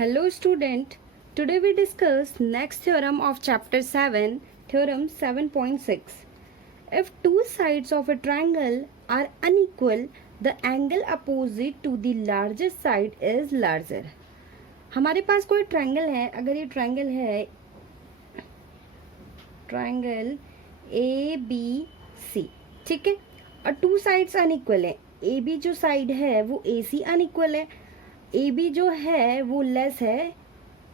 Hello student, today we discuss next theorem of chapter 7, theorem 7.6. If two sides of a triangle are unequal, the angle opposite to the largest side is larger. हमारे पास कोई triangle है, अगर ये triangle है triangle A B सी, ठीक है, और two sides unequal है. ए बी जो साइड है वो ए सी अनइक्वल है, ए बी जो है वो लेस है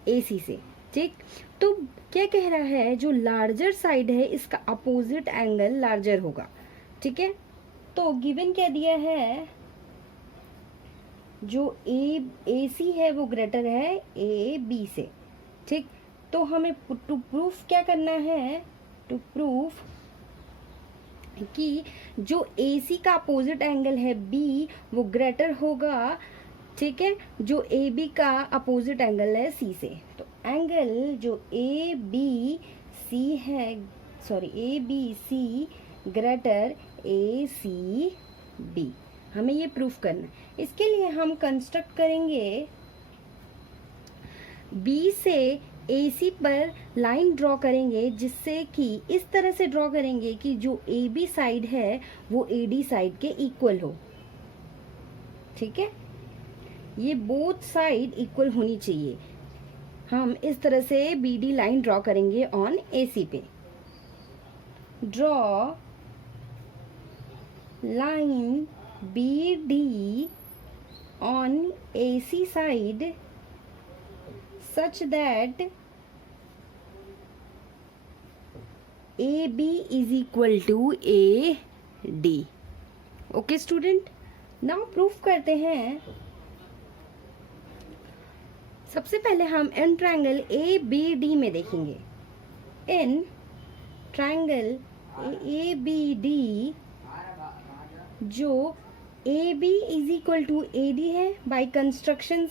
ए सी से, ठीक. तो क्या कह रहा है, जो लार्जर साइड है इसका अपोजिट एंगल लार्जर होगा, ठीक है. तो गिवन क्या दिया है, जो ए सी है वो ग्रेटर है ए बी से, ठीक. तो हमें टू प्रूफ क्या करना है, टू प्रूफ कि जो ए सी का अपोजिट एंगल है बी वो ग्रेटर होगा, ठीक है, जो ए बी का अपोजिट एंगल है सी से. तो एंगल जो ए बी सी है, sorry A B C greater A C B, हमें ये प्रूफ करना है. इसके लिए हम कंस्ट्रक्ट करेंगे, बी से ए सी पर लाइन ड्रॉ करेंगे, जिससे कि इस तरह से ड्रॉ करेंगे कि जो ए बी साइड है वो ए डी साइड के इक्वल हो, ठीक है. ये बोथ साइड इक्वल होनी चाहिए. हम इस तरह से बी डी लाइन ड्रॉ करेंगे ऑन ए सी पे. Draw line B D on A C side such that AB is equal to AD. Okay student, now proof करते हैं. सबसे पहले हम in triangle A B D में देखेंगे. In triangle A B D जो A B is equal to A D है by construction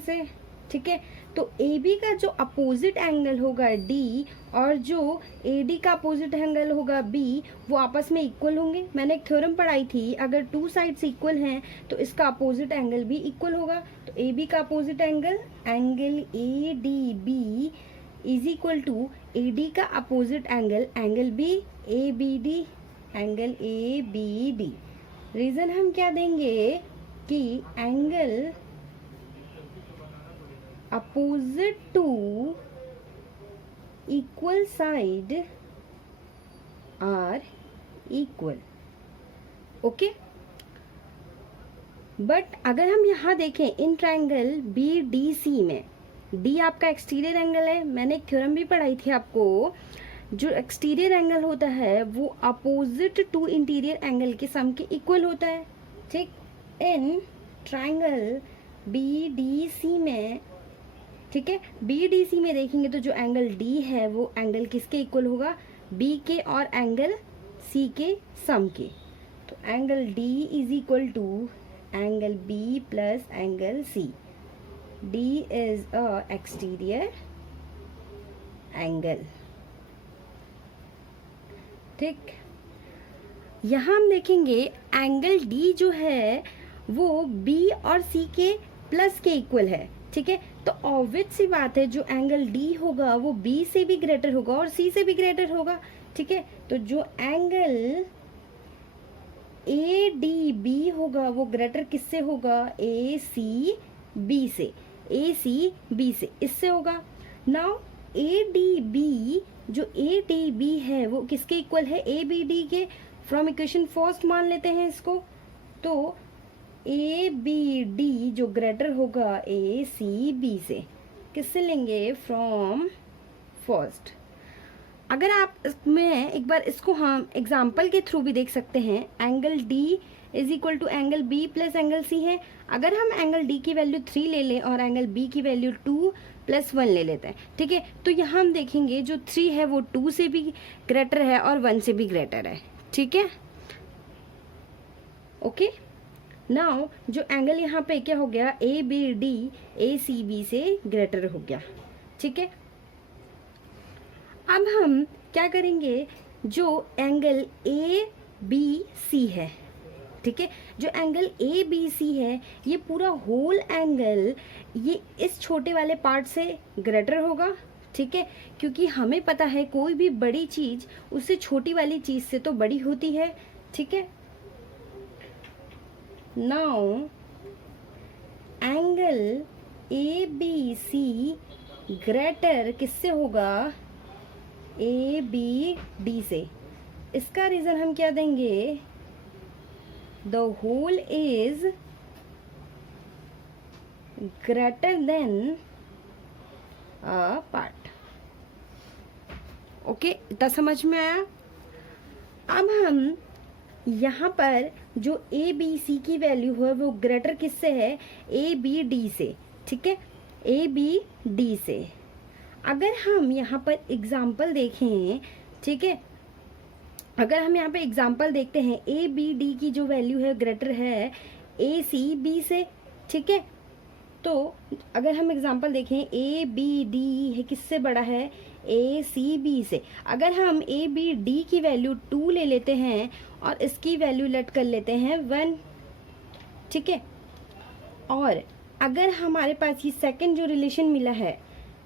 से, ठीक है. तो ए बी का जो अपोजिट एंगल होगा डी और जो ए डी का अपोजिट एंगल होगा बी वो आपस में इक्वल होंगे. मैंने एक थ्योरम पढ़ाई थी, अगर टू साइड्स इक्वल हैं तो इसका अपोजिट एंगल भी इक्वल होगा. तो ए बी का opposite angle A D B is equal to A D का opposite angle B A B D, angle A B D. Reason हम क्या देंगे कि angle opposite to equal side are equal. Okay, but अगर हम यहाँ देखें in triangle B D C में, डी आपका एक्सटीरियर एंगल है. मैंने एक थ्योरम भी पढ़ाई थी आपको, जो एक्सटीरियर एंगल होता है वो अपोजिट टू इंटीरियर एंगल के सम के इक्वल होता है, ठीक. In triangle B D C में, ठीक है, बी डी सी में देखेंगे तो जो एंगल डी है वो एंगल किसके इक्वल होगा, बी के और एंगल सी के सम के. तो angle D is equal to angle B plus angle C. D is a exterior angle, ठीक. यहाँ हम देखेंगे एंगल डी जो है वो बी और सी के प्लस के इक्वल है, ठीक है. तो ऑब्वियस सी बात है जो एंगल डी होगा वो बी से भी ग्रेटर होगा और सी से भी ग्रेटर होगा, ठीक है. तो जो एंगल ए डी बी होगा वो ग्रेटर किससे होगा, ए सी बी से, ए सी बी से इससे होगा. नाउ ए डी बी, जो ए डी बी है वो किसके इक्वल है, ए बी डी के. फ्रॉम इक्वेशन फर्स्ट मान लेते हैं इसको. तो ए बी डी जो ग्रेटर होगा ए सी बी से, किससे लेंगे, फ्रॉम फर्स्ट. अगर आप इसमें एक बार इसको हम एग्जाम्पल के थ्रू भी देख सकते हैं. Angle D is equal to angle B plus angle C है. अगर हम एंगल डी की वैल्यू 3 ले लें और एंगल बी की वैल्यू 2 + 1 ले लेते हैं, ठीक है. तो यहाँ हम देखेंगे जो 3 है वो 2 से भी ग्रेटर है और 1 से भी ग्रेटर है, ठीक है. ओके, नाउ जो एंगल यहाँ पे क्या हो गया, A B D A C B से ग्रेटर हो गया, ठीक है. अब हम क्या करेंगे, जो एंगल ए बी सी है, ठीक है। जो एंगल ए बी सी है ये पूरा होल एंगल ये इस छोटे वाले पार्ट से ग्रेटर होगा, ठीक है, क्योंकि हमें पता है कोई भी बड़ी चीज उससे छोटी वाली चीज से तो बड़ी होती है, ठीक है। Now angle A B C greater किससे होगा, ए बी डी से। इसका रीजन हम क्या देंगे, the whole is greater than a part. Okay, इतना समझ में आया। अब हम यहाँ पर जो ए बी सी की वैल्यू है वो ग्रेटर किससे है, ए बी डी से, ठीक है, ए बी डी से। अगर हम यहाँ पर एग्जाम्पल देखें, ठीक है, अगर हम यहाँ पे एग्जाम्पल देखते हैं ए बी डी की जो वैल्यू है ग्रेटर है ए सी बी से, ठीक है। तो अगर हम एग्जाम्पल देखें ए बी डी है किससे बड़ा है, ए सी बी से। अगर हम ए बी डी की वैल्यू 2 ले लेते हैं और इसकी वैल्यू लेट कर लेते हैं 1, ठीक है। और अगर हमारे पास ये सेकंड जो रिलेशन मिला है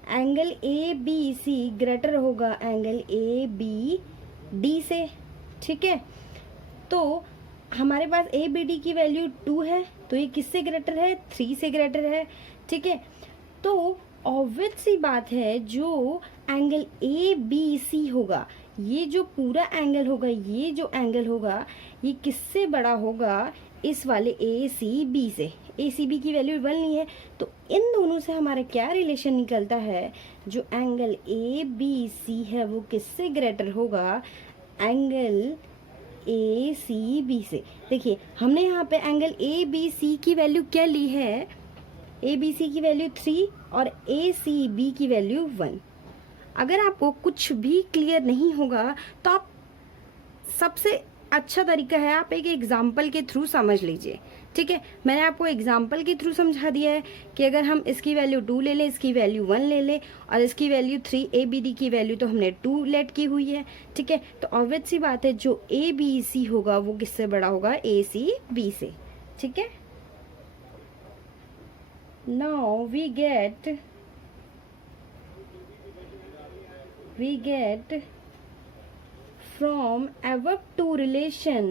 angle A B C greater होगा एंगल ए बी डी से, ठीक है। तो हमारे पास ए बी डी की वैल्यू 2 है तो ये किससे ग्रेटर है, 3 से ग्रेटर है, ठीक है। तो ऑब्वियस सी बात है जो एंगल ए बी सी होगा, ये जो पूरा एंगल होगा, ये जो एंगल होगा ये किससे बड़ा होगा, इस वाले ए सी बी से। ए सी बी की वैल्यू 1 नहीं है तो इन दोनों से हमारा क्या रिलेशन निकलता है, जो एंगल ए बी सी है वो किससे ग्रेटर होगा, एंगल ए सी बी से। देखिए हमने यहाँ पे एंगल ए बी सी की वैल्यू क्या ली है, ए बी सी की वैल्यू 3 और ए सी बी की वैल्यू 1। अगर आपको कुछ भी क्लियर नहीं होगा तो आप सबसे अच्छा तरीका है आप एक एग्जाम्पल के थ्रू समझ लीजिए, ठीक है। मैंने आपको एग्जाम्पल के थ्रू समझा दिया है कि अगर हम इसकी वैल्यू 2 ले लें, इसकी वैल्यू 1 ले लें और इसकी वैल्यू 3, ए बी डी की वैल्यू तो हमने 2 लेट की हुई है, ठीक है। तो ऑब्वियस सी बात है जो ए बी सी होगा वो किससे बड़ा होगा, ए सी बी से, ठीक है। Now we get from above two relation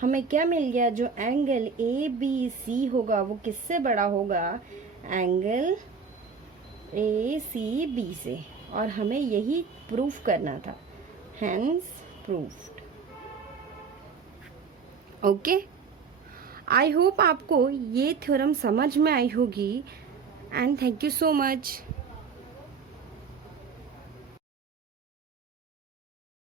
हमें क्या मिल गया, जो एंगल ए बी सी होगा वो किससे बड़ा होगा, एंगल ए सी बी से। और हमें यही प्रूफ करना था, hence proofed. Okay, I hope आपको ये थ्योरम समझ में आई होगी and thank you so much.